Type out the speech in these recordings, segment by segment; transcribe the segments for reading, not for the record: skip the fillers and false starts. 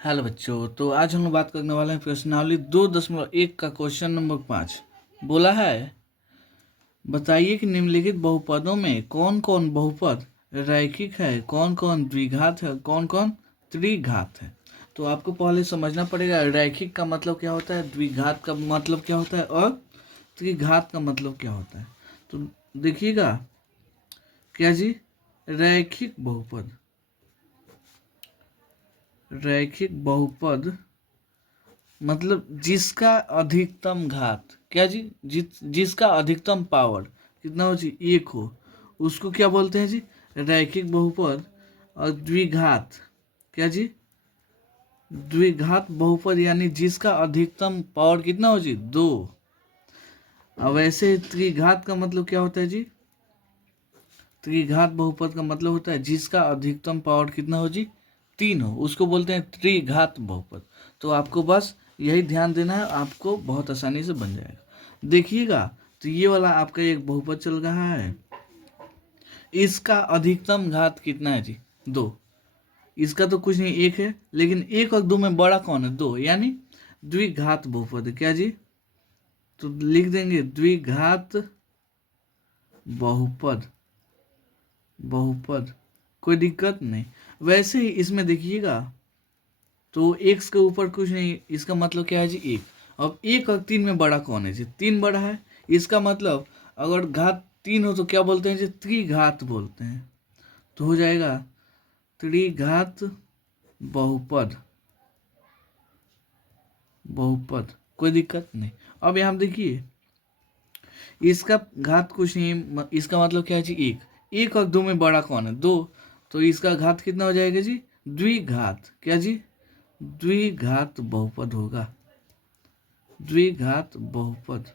Hello बच्चों, तो आज हम लोग बात करने वाले हैं प्रश्नावली 2.1 का क्वेश्चन नंबर 5। बोला है, बताइए कि निम्नलिखित बहुपदों में कौन कौन बहुपद रैखिक है, कौन कौन द्विघात है, कौन कौन त्रिघात है। तो आपको पहले समझना पड़ेगा रैखिक का मतलब क्या होता है, द्विघात का मतलब क्या होता है और त्रिघात का मतलब क्या होता है। तो देखिएगा क्या जी, रैखिक बहुपद, रैखिक बहुपद मतलब जिसका अधिकतम घात क्या जी, जिसका अधिकतम पावर कितना हो जी, एक हो, उसको क्या बोलते हैं जी, रैखिक बहुपद। और द्विघात क्या जी, द्विघात बहुपद यानी जिसका अधिकतम पावर कितना हो जी, दो। अब वैसे त्रिघात का मतलब क्या होता है जी, त्रिघात बहुपद का मतलब होता है जिसका अधिकतम पावर कितना हो जी, तीन हो, उसको बोलते हैं त्रिघात बहुपद। तो आपको बस यही ध्यान देना है, आपको बहुत आसानी से बन जाएगा। देखिएगा, तो ये वाला आपका एक बहुपद चल रहा है, इसका अधिकतम घात कितना है जी, दो। इसका तो कुछ नहीं, एक है, लेकिन एक और दो में बड़ा कौन है, दो, यानी द्विघात बहुपद है। क्या जी, तो लिख देंगे द्विघात बहुपद, बहुपद, कोई दिक्कत नहीं। वैसे ही इसमें देखिएगा, तो एक्स के ऊपर कुछ नहीं, इसका मतलब क्या है जी, एक। अब एक और तीन में बड़ा कौन है जी, तीन बड़ा है। इसका मतलब अगर घात तीन हो तो क्या बोलते हैं जी, त्रिघात बोलते हैं। तो हो जाएगा त्रिघात बहुपद, बहुपद, कोई दिक्कत नहीं। अब यहाँ देखिए, इसका घात कुछ नहीं, इसका मतलब क्या है जी, एक। एक और दो में बड़ा कौन है, दो। तो इसका घात कितना हो जाएगा जी, द्विघात, क्या जी, द्विघात बहुपद होगा, द्विघात बहुपद।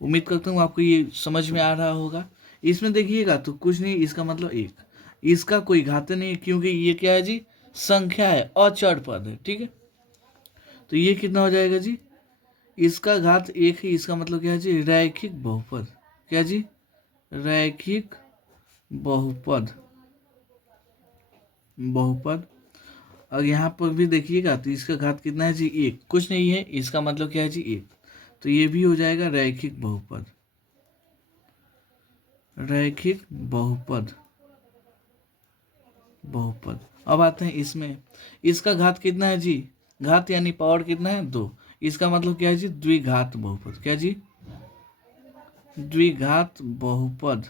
उम्मीद करता हूँ आपको ये समझ में आ रहा होगा। इसमें देखिएगा तो कुछ नहीं, इसका मतलब एक, इसका कोई घात नहीं क्योंकि ये क्या है जी, संख्या है, अचर पद है, ठीक है। तो ये कितना हो जाएगा जी, इसका घात एक है, इसका मतलब क्या है जी, रैखिक बहुपद। क्या जी, रैखिक बहुपद, बहुपद। और यहाँ पर भी देखिएगा तो इसका घात कितना है जी, एक, कुछ नहीं है, इसका मतलब क्या है जी, एक। तो ये भी हो जाएगा रैखिक बहुपद, रैखिक बहुपद, बहुपद। अब आते हैं इसमें, इसका घात कितना है जी, घात यानी पावर कितना है, दो। इसका मतलब क्या है जी, द्विघात बहुपद। क्या जी, द्विघात बहुपद,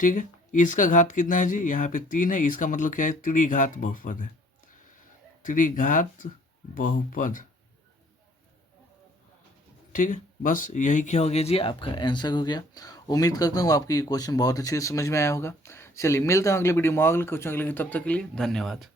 ठीक है। इसका घात कितना है जी, यहाँ पे तीन है, इसका मतलब क्या है, त्रिघात बहुपद है, त्रिघात बहुपद, ठीक है। बस यही क्या हो गया जी, आपका आंसर हो गया। उम्मीद करता हूँ आपको ये क्वेश्चन बहुत अच्छे से समझ में आया होगा। चलिए मिलते हैं अगले वीडियो में अगले क्वेश्चन के लिए, तब तक के लिए धन्यवाद।